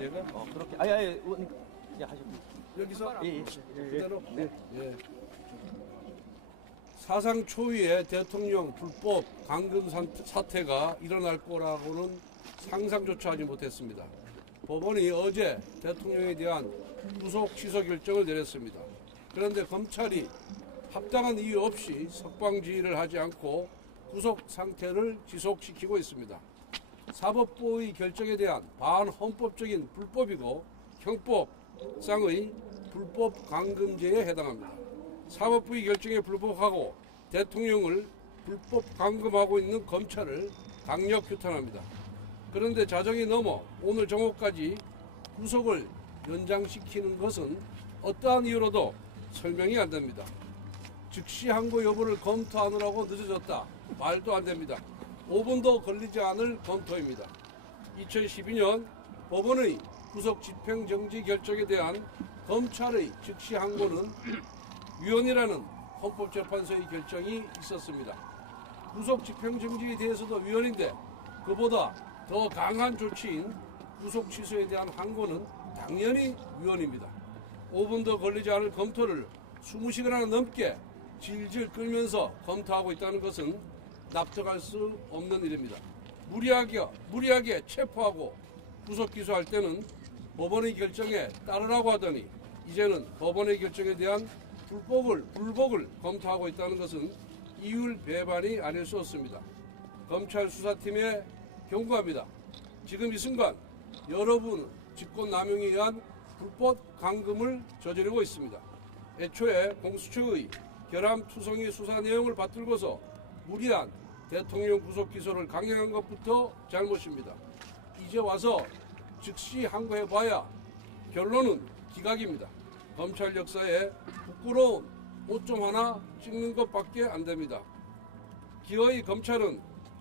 내가 그렇게 아예 의원님 예 하시고 여기서 예. 그대로 네. 예. 사상 초유의 대통령 불법 감금 사태가 일어날 거라고는 상상조차 하지 못했습니다. 법원이 어제 대통령에 대한 구속 취소 결정을 내렸습니다. 그런데 검찰이 합당한 이유 없이 석방지휘를 하지 않고 구속 상태를 지속시키고 있습니다. 사법부의 결정에 대한 반헌법적인 불법이고 형법상의 불법 감금죄에 해당합니다. 사법부의 결정에 불복하고 대통령을 불법 감금하고 있는 검찰을 강력 규탄합니다. 그런데 자정이 넘어 오늘 정오까지 구속을 연장시키는 것은 어떠한 이유로도 설명이 안 됩니다. 즉시 항고 여부를 검토하느라고 늦어졌다. 말도 안 됩니다. 5분도 걸리지 않을 검토입니다. 2012년 법원의 구속 집행정지 결정에 대한 검찰의 즉시 항고는 위헌이라는 헌법재판소의 결정이 있었습니다. 구속 집행정지에 대해서도 위헌인데 그보다 더 강한 조치인 구속 취소에 대한 항고는 당연히 위헌입니다. 5분도 걸리지 않을 검토를 20시간이나 넘게 질질 끌면서 검토하고 있다는 것은 납득할 수 없는 일입니다. 무리하게 체포하고 구속 기소할 때는 법원의 결정에 따르라고 하더니 이제는 법원의 결정에 대한 불복을 검토하고 있다는 것은 이율 배반이 아닐 수 없습니다. 검찰 수사팀에 경고합니다. 지금 이 순간 여러분 직권남용에 의한 불법 감금을 저지르고 있습니다. 애초에 공수처의 결함투성이 수사 내용을 받들고서 무리한 대통령 구속 기소를 강행한 것부터 잘못입니다. 이제 와서 즉시 항고해봐야 결론은 기각입니다. 검찰 역사에 부끄러운 오점 하나 찍는 것밖에 안 됩니다. 기어이 검찰은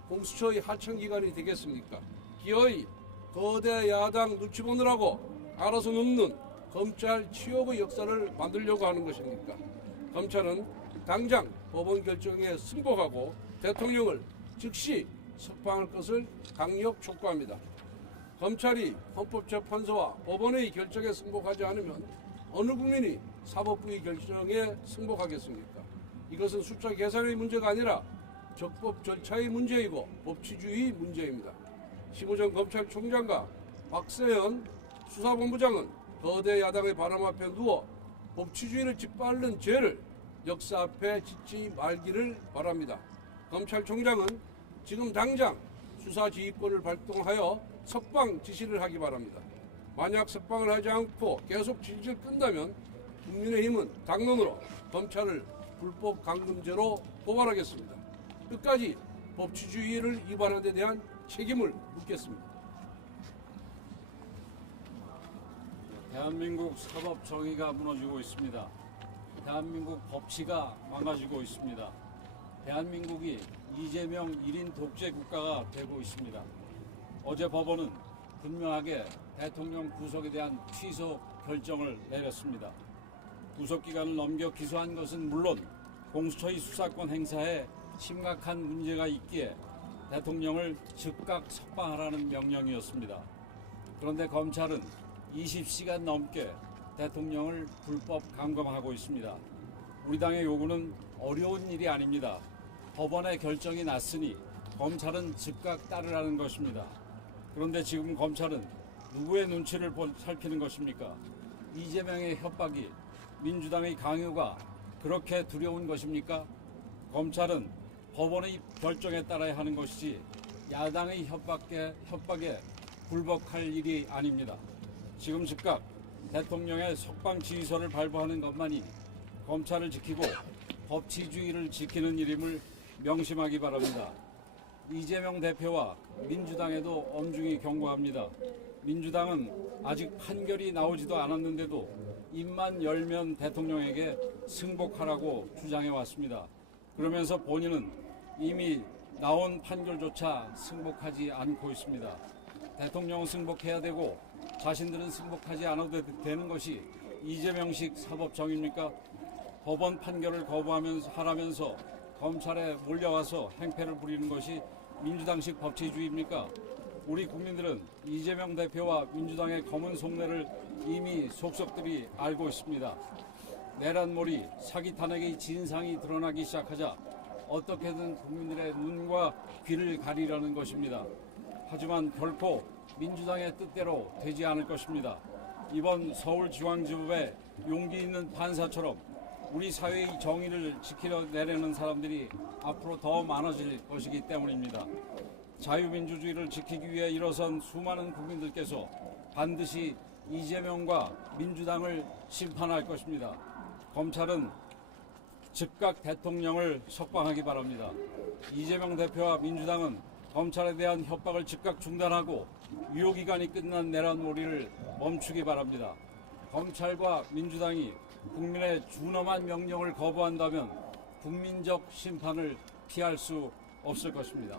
공수처의 하청기관이 되겠습니까? 기어이 거대 야당 눈치 보느라고 알아서 눕는 검찰 치욕의 역사를 만들려고 하는 것입니까? 검찰은 당장 법원 결정에 승복하고 대통령을 즉시 석방할 것을 강력 촉구합니다. 검찰이 헌법재판소와 법원의 결정에 승복하지 않으면 어느 국민이 사법부의 결정에 승복하겠습니까? 이것은 숫자 계산의 문제가 아니라 적법 절차의 문제이고 법치주의 문제입니다. 심우정 검찰총장과 박세현 수사본부장은 거대 야당의 바람 앞에 누워 법치주의를 짓밟는 죄를 역사 앞에 짓지 말기를 바랍니다. 검찰총장은 지금 당장 수사지휘권을 발동하여 석방 지시를 하기 바랍니다. 만약 석방을 하지 않고 계속 질질 끈다면 국민의힘은 당론으로 검찰을 불법 감금죄로 고발하겠습니다. 끝까지 법치주의를 위반한 데 대한 책임을 묻겠습니다. 대한민국 사법 정의가 무너지고 있습니다. 대한민국 법치가 망가지고 있습니다. 대한민국이 이재명 1인 독재 국가가 되고 있습니다. 어제 법원은 분명하게 대통령 구속에 대한 취소 결정을 내렸습니다. 구속기간을 넘겨 기소한 것은 물론 공수처의 수사권 행사에 심각한 문제가 있기에 대통령을 즉각 석방하라는 명령이었습니다. 그런데 검찰은 20시간 넘게 대통령을 불법 감금하고 있습니다. 우리 당의 요구는 어려운 일이 아닙니다. 법원의 결정이 났으니 검찰은 즉각 따르라는 것입니다. 그런데 지금 검찰은 누구의 눈치를 살피는 것입니까? 이재명의 협박이, 민주당의 강요가 그렇게 두려운 것입니까? 검찰은 법원의 결정에 따라야 하는 것이지 야당의 협박에 굴복할 일이 아닙니다. 지금 즉각 대통령의 석방 지휘서를 발부하는 것만이 검찰을 지키고 법치주의를 지키는 일임을 명심하기 바랍니다. 이재명 대표와 민주당에도 엄중히 경고합니다. 민주당은 아직 판결이 나오지도 않았는데도 입만 열면 대통령에게 승복하라고 주장해 왔습니다. 그러면서 본인은 이미 나온 판결조차 승복하지 않고 있습니다. 대통령은 승복해야 되고 자신들은 승복하지 않아도 되는 것이 이재명식 사법정의입니까? 법원 판결을 거부하라면서 검찰에 몰려와서 행패를 부리는 것이 민주당식 법치주의입니까? 우리 국민들은 이재명 대표와 민주당의 검은 속내를 이미 속속들이 알고 있습니다. 내란몰이 사기 탄핵의 진상이 드러나기 시작하자 어떻게든 국민들의 눈과 귀를 가리려는 것입니다. 하지만 결코 민주당의 뜻대로 되지 않을 것입니다. 이번 서울중앙지법의 용기 있는 판사처럼 우리 사회의 정의를 지키려 내려는 사람들이 앞으로 더 많아질 것이기 때문입니다. 자유민주주의를 지키기 위해 일어선 수많은 국민들께서 반드시 이재명과 민주당을 심판할 것입니다. 검찰은 즉각 대통령을 석방하기 바랍니다. 이재명 대표와 민주당은 검찰에 대한 협박을 즉각 중단하고 유효기간이 끝난 내란몰이를 멈추기 바랍니다. 검찰과 민주당이 국민의 준엄한 명령을 거부한다면 국민적 심판을 피할 수 없을 것입니다.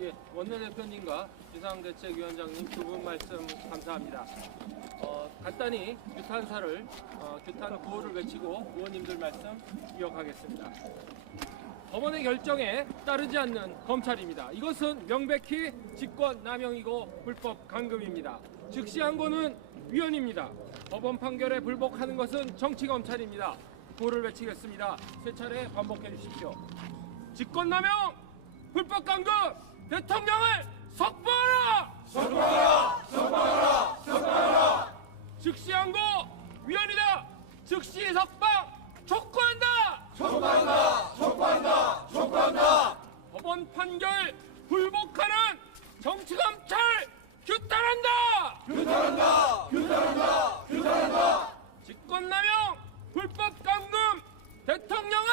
예, 원내대표님과 비상대책위원장님 두 분 말씀 감사합니다. 간단히 규탄 구호를 외치고 의원님들 말씀 이어가겠습니다. 법원의 결정에 따르지 않는 검찰입니다. 이것은 명백히 직권남용이고 불법 강금입니다. 즉시 항고는 위헌입니다. 법원 판결에 불복하는 것은 정치검찰입니다. 구호를 외치겠습니다. 세 차례 반복해 주십시오. 직권남용, 불법 강금, 대통령을 석방하라! 석방하라! 석방하라! 석방하라! 즉시 항고 위헌이다. 즉시 석방 촉구한다. 촉구한다. 촉구한다. 촉구한다. 법원 판결 불복하는 정치검찰 규탄한다. 규탄한다. 규탄한다. 규탄한다. 직권남용, 불법 감금, 대통령을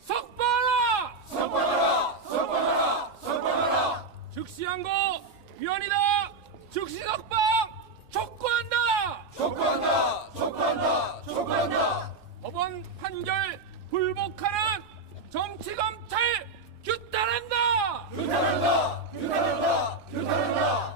석방하라. 석방하라. 석방하라. 석방하라. 즉시 항고 위헌이다. 즉시 석방 촉구한다. 촉구한다. 촉구한다. 촉구한다. 법원 판결 불복하는 정치검찰 규탄한다. 규탄한다. 규탄한다. 규탄한다.